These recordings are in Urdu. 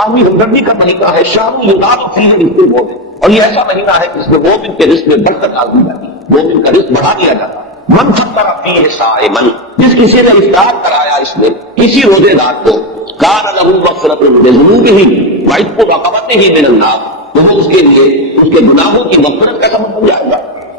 آدمی ہمدردی کا مہینہ ہے، شام یونان فیہ رزق المؤمن، اور یہ ایسا مہینہ ہے کہ اس میں مومن کے رزق میں برکت ڈال دی جاتی ہے، مومن کا رزق بڑھا دیا جاتا ہے۔ من فطر فیہ صائما، جس کسی نے افطار کرایا اس میں کسی روزے دار کو، کان لہ مغفرۃ لذنوبہ وعتق رقبتہ من النار، تو وہ اس کے لیے اس کے گناہوں کی مغفرت کا سبب بن جائے گا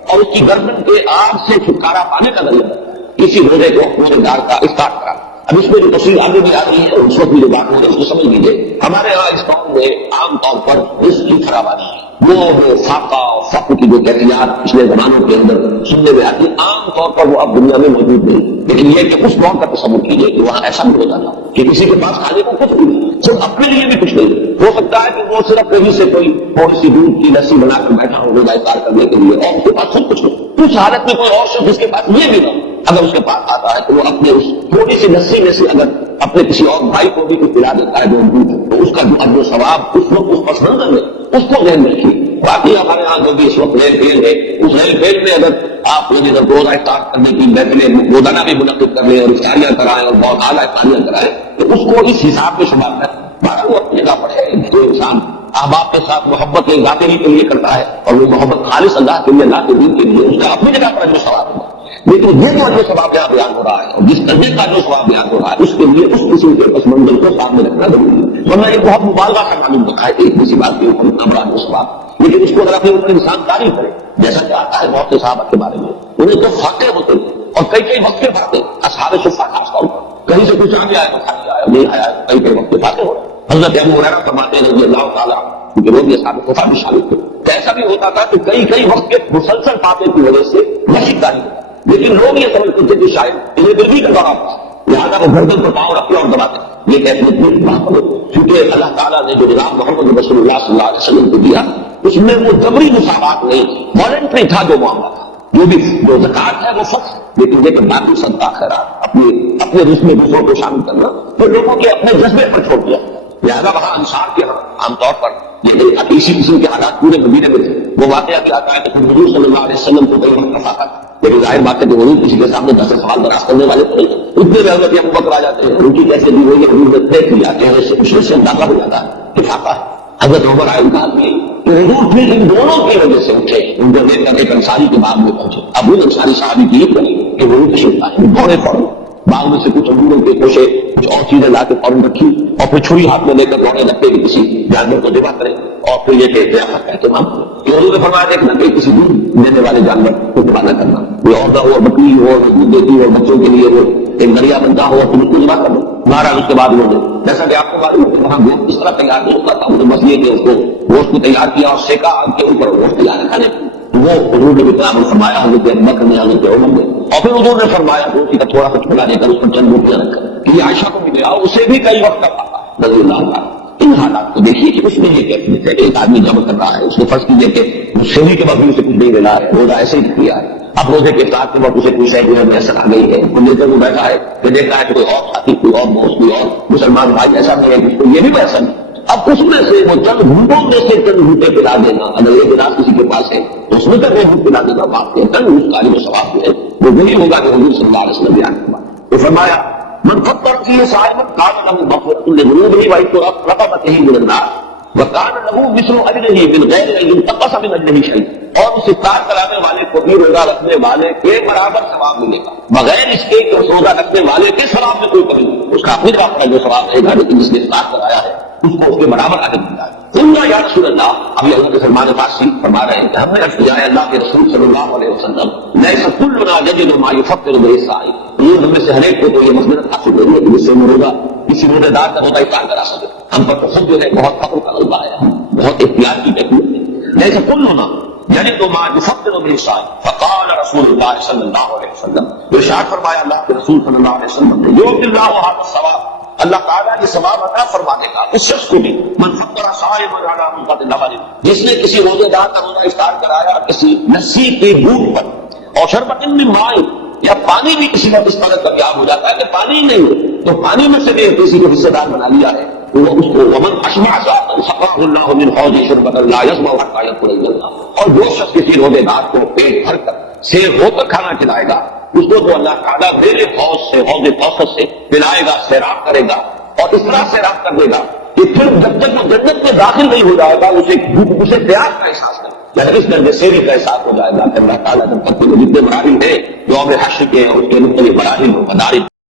اور اس کی گردن کے آگ سے چھٹکارا پانے کا ذریعہ ہے۔ کسی روزے کو روزے دار کا افطار کرا، اب اس میں جو تفصیل آگے بھی آ رہی ہے اس وقت بھی جو بات ہے اس کو سمجھ لیجیے۔ ہمارے یہاں اس قوم میں عام طور پر رزق کی فراوانی ہے، وہ فاقہ اور فقر کی جو کیفیات پچھلے زمانوں کے اندر سننے میں آتی، عام طور پر وہ اب دنیا میں موجود نہیں، لیکن یہ کہ اس دور کا تصور کیجیے کہ وہاں ایسا بھی ہوتا تھا کہ کسی کے پاس کھانے کو کچھ نہیں، صرف اپنے لیے بھی کچھ نہیں، ہو سکتا ہے کہ وہ صرف کہیں سے کوئی تھوڑی سی دودھ کی لسی بنا کر بیٹھا ہو روزہ افطار کرنے کے لیے، اور اس کے پاس سب کچھ نہیں، اس حالت میں کوئی اور شخص جس کے پاس یہ بھی نہ ہو، اگر اس کے پاس آتا ہے تو وہ اپنے اس تھوڑی سی لسی میں سے اگر اپنے کسی اور بھائی کو بھی کچھ پلا دیتا ہے جو موجود ہے، تو اس کا جو اجر و ثواب اس وقت اس پس منظر میں اس کو ذہن میں رکھیے۔ باقی ہمارے یہاں جو بھی اس وقت ریل فیل ہے، اس ریل فیل میں اگر آپ لوگ ادھر روزہ افطار کرنے کی محفلیں روزانہ بھی منعقد کر لیں اور افطاریاں کرائیں اور بہت اعلیٰ افطاریاں کرائیں، تو اس کو اس حساب میں شمار کریں۔ باقی وہ اپنی جگہ پر ہے، جو انسان احباب کے ساتھ محبت ذاتری کے لیے کرتا ہے اور وہ محبت خالص اللہ کے لیے، اللہ کے دین کے لیے، اس کا اپنی جگہ پر اجر و ثواب ہوگا۔ لیکن یہ جو اجر و ثواب یہاں بیان ہو رہا ہے اور جس درجے کا جو ثواب بیان ہو رہا ہے، اس کے لیے اس قسم کے پس منظر کو سامنے رکھنا ضروری ہے، ورنہ یہ بہت مبالغہ کا معلوم ہوتا ہے ایک کسی بات کے اوپر اتنا بڑا اجر و ثواب، لیکن اس کو اگر اپنے اوپر انسان تعریف کرے، جیسا کہ آتا ہے بہت سے صحابہ کے بارے میں، انہیں تو فاقے ہوتے اور کئی کئی وقت کے فاقے، اصحاب صفہ خاص طور پر، کہیں سے کچھ آگے آیا تو کھانے آیا، نہیں آیا، کئی کئی وقت کے فاقے ہو رہے۔ حضرت ابو ہریرہ فرماتے ہیں رضی اللہ تعالیٰ، کیونکہ وہ بھی اصحاب صفہ بھی شامل تھے، کہ ایسا بھی ہوتا تھا کہ کئی کئی وقت کے مسلسل فاقے کی وجہ سے مشق جاری ہوتا، لیکن لوگ یہ سمجھتے تھے کہ شاید انہیں دل کا دورہ تھا، لہٰذا وہ گردن پر پاؤں رکھتے اور دباتے، یہ کیفیت کیونکہ اللہ تعالیٰ نے جو نظام محمد رسول اللہ صلی اللہ علیہ وسلم کو دیا، اس میں وہ جبری مساوات نہیں تھی، والنٹری تھا جو معاملہ تھا، جو زکات ہے وہ فرض، لیکن لیکن باقی صدقہ خیرات اپنے رزق میں دوسروں کو شامل کرنا تو لوگوں کے اپنے جذبے پر چھوڑ دیا، لہٰذا وہاں انصار کے ہاں عام طور پر یہ اسی قسم کے حالات پورے مدینے میں تھے۔ وہ واقعہ کیا آتا ہے کہ حضور صلی اللہ علیہ وسلم کو کئی وقت کفا تھا، لیکن ظاہر بات ہے کہ حضور کسی کے سامنے 10 سوال دراز کرنے والے تو نہیں، اتنے میں حضرت ابوبکر آ جاتے ہیں، ان کی کیسے دی ہوئی حضور نے دیکھ لیا، چہرے سے اس سے اندازہ ہو جاتا ہے کہ فاقہ ہے۔ حضرت عمر آئے ان کا آدمی کہ حضور پھر ان دونوں کی وجہ سے اٹھے، ان کو دیکھ کر ایک انصاری کے باغ میں پہنچے، اب ان انصاری صحابی کی عید بنی کہ وہ تشریف لائے، دوڑے فوراً باغ میں سے کچھ انگوروں کے کوشے کچھ اور چیزیں لا کے فوراً رکھی اور پھر چھری ہاتھ میں لے کر دوڑنے لگتے کہ کسی جانور کو ذبح کریں، اور پھر یہ کہ قیامت کا اہتمام کہ حضور نے فرمایا دیکھنا کہ کسی دودھ دینے والے جانور کو ذبح نہ کرنا، کوئی عورت ہو بکری ہو دودھ دیتی ہو بچوں کے لیے وہ ایک دریا بنتا ہو تو اس کو ذبح کر دو۔ مہاراج اس کے بعد انہوں نے جیسا کہ آپ کو معلوم ہے کہ وہاں گوشت کس طرح تیار نہیں ہوتا تھا، مس یہ کہ اس کو گوشت کو تیار کیا اور سیکا آگ کے اوپر گوشت تیار کھانے وہ حضور نے بھی قیام فرمایا، حضرت ابوبکر نے حضرت عمر نے، اور پھر حضور نے فرمایا روٹی کا تھوڑا سا ٹکڑا دے کر اس پر چند روٹیاں رکھ کر کہ یہ عائشہ کو بھی دے آؤ، اسے بھی کئی وقت کا پاتا رضی اللہ عنہ۔ ان حالات کو دیکھیے کہ اس میں یہ کیفیت ہے کہ ایک آدمی جمع کر رہا ہے، اس کو فرض کیجیے کہ شہری کے بعد اسے کچھ نہیں ملا ہے، روزہ ایسے ہی کیا ہے، اب روزے کے افطار کے وقت اسے کوئی شے جو ہے میسر آ گئی ہے، وہ لے کر وہ بیٹھا ہے کہ دیکھ رہا ہے کہ کوئی اور ساتھی کوئی اور دوست کوئی اور مسلمان بھائی ایسا نہیں ہے جس کو یہ بھی میسر نہیں، اب اس میں سے وہ چند گھنٹوں میں سے چند گھنٹے پلا دینا، اگر یہ گلاس کسی کے پاس ہے تو اس میں تک وہ گھنٹ پلا دینا، باپ کے چند اس کاری و ثواب جو ہے وہ وہی ہوگا کہ حضور صلی اللہ علیہ وسلم بیان فرمایا۔ تو فرمایا من فطر فیہ صائما کان لہ مغفرۃ لذنوبہ وعتق رقبتہ من النار وکان لہ مثل اجرہ من غیر ان ينتقص من اجرہ شیء، اور اس افطار کرانے والے کو بھی روزہ رکھنے والے کے برابر ثواب ملے گا بغیر اس کے کہ اس روزہ رکھنے والے کے ثواب میں کوئی کمی نہیں، اس کا اپنی جگہ پر جو ثواب رہے گا، لیکن جس نے افطار کرایا ہے اس کو اس کے برابر اجر ملتا ہے۔ قلنا یا رسول اللہ، ابھی حضرت سلمان فارسی فرما رہے ہیں کہ ہم نے عرض کیا ہے اللہ کے رسول صلی اللہ علیہ وسلم لیس کلنا یجد ما یفطر به الصائم، یہ ہم میں سے ہر ایک کو تو یہ مغفرت حاصل نہیں ہے کہ جس سے وہ روزہ کسی روزے دار کا روزہ افطار کرا سکے، ہم پر تو خود جو ہے بہت فخر کا غلبہ ہے، ہم بہت احتیاط کی کیفیت ہے۔ لیس کلنا یجد ما یفطر به الصائم فقال رسول اللہ صلی اللہ علیہ وسلم، ارشاد فرمایا اللہ کے رسول صلی اللہ علیہ وسلم نے یؤتی اللہ هذا الثواب، اللہ تعالیٰ یہ ثواب عطا فرما دے گا اس شخص کو بھی من فطر صائما علی منقطع النفل، جس نے کسی روزے دار کا روزہ افطار کرایا کسی لسی کے بوند پر، اور شربت من ماء، یا پانی بھی کسی وقت اس طرح دریاب ہو جاتا ہے کہ پانی نہیں ہو تو پانی میں سے بھی کسی کو حصہ دار بنا لیا ہے تو وہ اس کو ومن اشبع سقاه الله من حوض شربة لا يظمأ حتى يدخل الجنة، اور جو شخص کسی روزے دار کو پیٹ بھر کر سیر ہو کر کھانا کھلائے گا اس کو تو اللہ تعالیٰ میرے حوض سے حوض کوثر سے پلائے گا، سیراب کرے گا، اور اس طرح سیراب کر دے گا کہ پھر جب تک وہ جنت میں داخل نہیں ہو جائے گا اسے پیاس کا احساس نہیں، اس درجے سیری کا احساس ہو جائے گا کہ اللہ تعالیٰ جب تک جتنے مراحل ہیں یوم حشر کے اور اس کے مختلف مراحل و مدارج